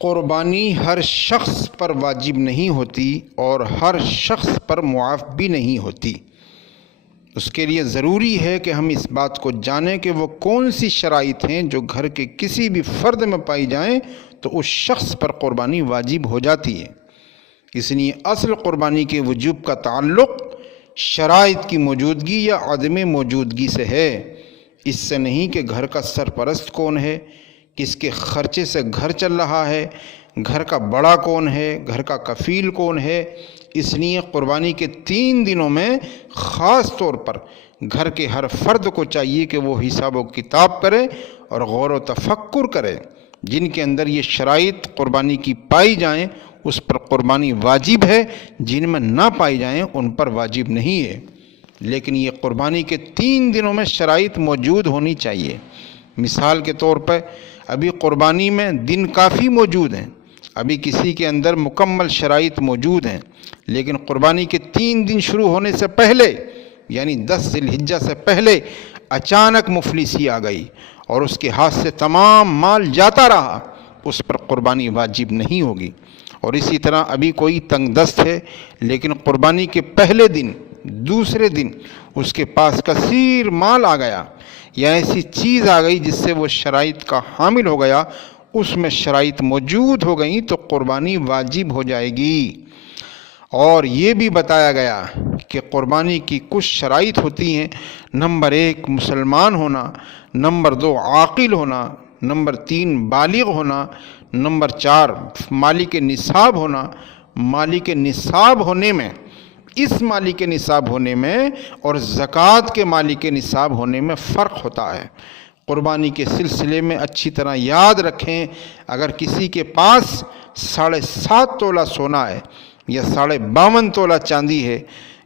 قربانی ہر شخص پر واجب نہیں ہوتی اور ہر شخص پر معاف بھی نہیں ہوتی۔ اس کے لیے ضروری ہے کہ ہم اس بات کو جانیں کہ وہ کون سی شرائط ہیں جو گھر کے کسی بھی فرد میں پائی جائیں تو اس شخص پر قربانی واجب ہو جاتی ہے۔ اس لیے اصل قربانی کے وجوب کا تعلق شرائط کی موجودگی یا عدم موجودگی سے ہے، اس سے نہیں کہ گھر کا سرپرست کون ہے، کس کے خرچے سے گھر چل رہا ہے، گھر کا بڑا کون ہے، گھر کا کفیل کون ہے۔ اس لیے قربانی کے 3 دنوں میں خاص طور پر گھر کے ہر فرد کو چاہیے کہ وہ حساب و کتاب کرے اور غور و تفکر کرے۔ جن کے اندر یہ شرائط قربانی کی پائی جائیں اس پر قربانی واجب ہے، جن میں نہ پائی جائیں ان پر واجب نہیں ہے، لیکن یہ قربانی کے 3 دنوں میں شرائط موجود ہونی چاہیے۔ مثال کے طور پر ابھی قربانی میں دن کافی موجود ہیں، ابھی کسی کے اندر مکمل شرائط موجود ہیں، لیکن قربانی کے 3 دن شروع ہونے سے پہلے یعنی 10 ذی الحجہ سے پہلے اچانک مفلسی آ گئی اور اس کے ہاتھ سے تمام مال جاتا رہا، اس پر قربانی واجب نہیں ہوگی۔ اور اسی طرح ابھی کوئی تنگ دست ہے لیکن قربانی کے پہلے دن دوسرے دن اس کے پاس کثیر مال آ گیا یا ایسی چیز آ گئی جس سے وہ شرائط کا حامل ہو گیا، اس میں شرائط موجود ہو گئیں تو قربانی واجب ہو جائے گی۔ اور یہ بھی بتایا گیا کہ قربانی کی کچھ شرائط ہوتی ہیں، نمبر 1 مسلمان ہونا، نمبر 2 عاقل ہونا، نمبر 3 بالغ ہونا، نمبر 4 مالک نصاب ہونا۔ مالک نصاب ہونے میں، اس مالک نصاب ہونے میں اور زکوٰۃ کے مالک نصاب ہونے میں فرق ہوتا ہے۔ قربانی کے سلسلے میں اچھی طرح یاد رکھیں، اگر کسی کے پاس 7.5 تولہ سونا ہے یا 52.5 تولہ چاندی ہے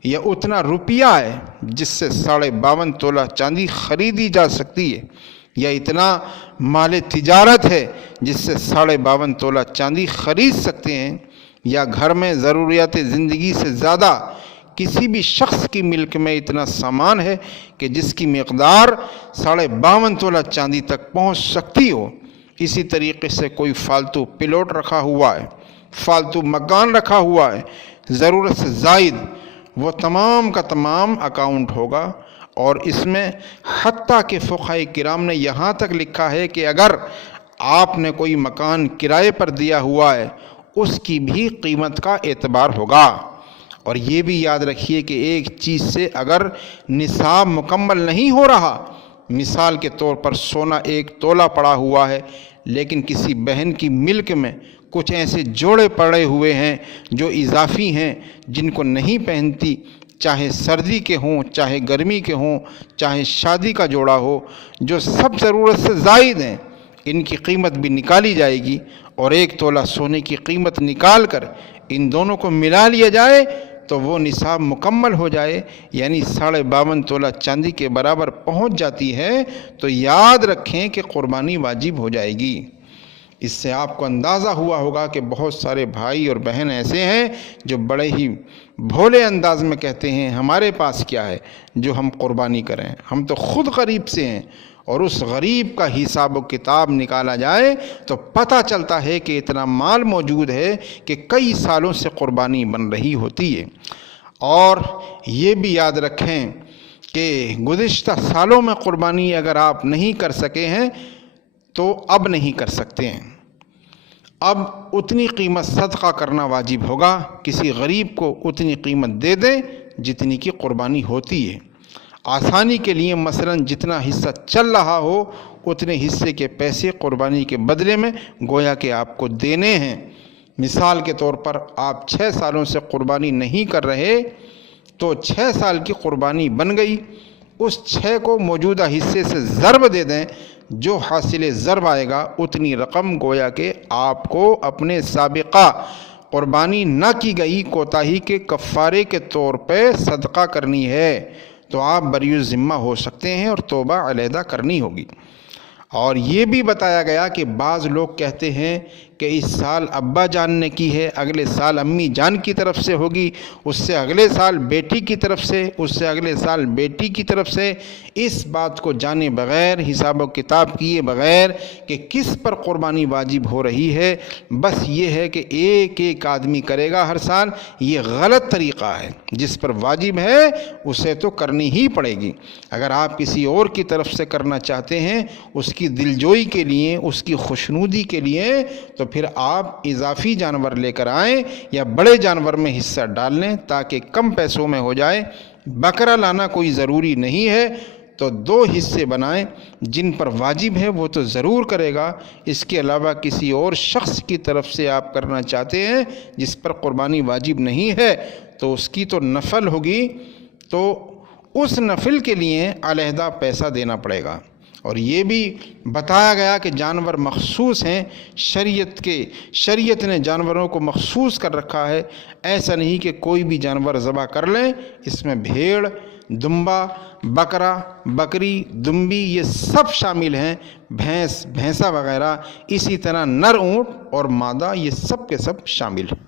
یا اتنا روپیہ ہے جس سے 52.5 تولہ چاندی خریدی جا سکتی ہے، یا اتنا مال تجارت ہے جس سے 52.5 تولہ چاندی خرید سکتے ہیں، یا گھر میں ضروریات زندگی سے زیادہ کسی بھی شخص کی ملک میں اتنا سامان ہے کہ جس کی مقدار 52.5 تولہ چاندی تک پہنچ سکتی ہو۔ اسی طریقے سے کوئی فالتو پلاٹ رکھا ہوا ہے، فالتو مکان رکھا ہوا ہے، ضرورت سے زائد، وہ تمام کا تمام اکاؤنٹ ہوگا۔ اور اس میں حتیٰ کہ فقہائے کرام نے یہاں تک لکھا ہے کہ اگر آپ نے کوئی مکان کرائے پر دیا ہوا ہے اس کی بھی قیمت کا اعتبار ہوگا۔ اور یہ بھی یاد رکھیے کہ ایک چیز سے اگر نصاب مکمل نہیں ہو رہا، مثال کے طور پر سونا 1 تولہ پڑا ہوا ہے لیکن کسی بہن کی ملک میں کچھ ایسے جوڑے پڑے ہوئے ہیں جو اضافی ہیں جن کو نہیں پہنتی، چاہے سردی کے ہوں چاہے گرمی کے ہوں چاہے شادی کا جوڑا ہو، جو سب ضرورت سے زائد ہیں، ان کی قیمت بھی نکالی جائے گی اور 1 تولہ سونے کی قیمت نکال کر ان دونوں کو ملا لیا جائے تو وہ نصاب مکمل ہو جائے، یعنی 52.5 تولہ چاندی کے برابر پہنچ جاتی ہے، تو یاد رکھیں کہ قربانی واجب ہو جائے گی۔ اس سے آپ کو اندازہ ہوا ہوگا کہ بہت سارے بھائی اور بہن ایسے ہیں جو بڑے ہی بھولے انداز میں کہتے ہیں ہمارے پاس کیا ہے جو ہم قربانی کریں، ہم تو خود غریب سے ہیں، اور اس غریب کا حساب و کتاب نکالا جائے تو پتہ چلتا ہے کہ اتنا مال موجود ہے کہ کئی سالوں سے قربانی بن رہی ہوتی ہے۔ اور یہ بھی یاد رکھیں کہ گزشتہ سالوں میں قربانی اگر آپ نہیں کر سکے ہیں تو اب نہیں کر سکتے ہیں، اب اتنی قیمت صدقہ کرنا واجب ہوگا، کسی غریب کو اتنی قیمت دے دیں جتنی کی قربانی ہوتی ہے۔ آسانی کے لیے مثلا جتنا حصہ چل رہا ہو اتنے حصے کے پیسے قربانی کے بدلے میں گویا کہ آپ کو دینے ہیں۔ مثال کے طور پر آپ 6 سالوں سے قربانی نہیں کر رہے تو 6 سال کی قربانی بن گئی، اس 6 کو موجودہ حصے سے ضرب دے دیں، جو حاصل ضرب آئے گا اتنی رقم گویا کہ آپ کو اپنے سابقہ قربانی نہ کی گئی کوتاہی کے کفارے کے طور پہ صدقہ کرنی ہے، تو آپ بری الذمہ ہو سکتے ہیں اور توبہ علیحدہ کرنی ہوگی۔ اور یہ بھی بتایا گیا کہ بعض لوگ کہتے ہیں کہ اس سال ابا جان نے کی ہے، اگلے سال امی جان کی طرف سے ہوگی، اس سے اگلے سال بیٹی کی طرف سے، اس سے اگلے سال بیٹی کی طرف سے۔ اس بات کو جانے بغیر، حساب و کتاب کیے بغیر کہ کس پر قربانی واجب ہو رہی ہے، بس یہ ہے کہ ایک ایک آدمی کرے گا ہر سال، یہ غلط طریقہ ہے۔ جس پر واجب ہے اسے تو کرنی ہی پڑے گی۔ اگر آپ کسی اور کی طرف سے کرنا چاہتے ہیں، اس کی دلجوئی کے لیے، اس کی خوشنودی کے لیے، تو پھر آپ اضافی جانور لے کر آئیں یا بڑے جانور میں حصہ ڈال لیں تاکہ کم پیسوں میں ہو جائے۔ بکرا لانا کوئی ضروری نہیں ہے، تو 2 حصے بنائیں، جن پر واجب ہے وہ تو ضرور کرے گا، اس کے علاوہ کسی اور شخص کی طرف سے آپ کرنا چاہتے ہیں جس پر قربانی واجب نہیں ہے تو اس کی تو نفل ہوگی، تو اس نفل کے لیے علیحدہ پیسہ دینا پڑے گا۔ اور یہ بھی بتایا گیا کہ جانور مخصوص ہیں، شریعت نے جانوروں کو مخصوص کر رکھا ہے۔ ایسا نہیں کہ کوئی بھی جانور ذبح کر لیں، اس میں بھیڑ، دمبا، بکرا، بکری، دمبی یہ سب شامل ہیں، بھینسا وغیرہ، اسی طرح نر اونٹ اور مادہ یہ سب کے سب شامل ہیں۔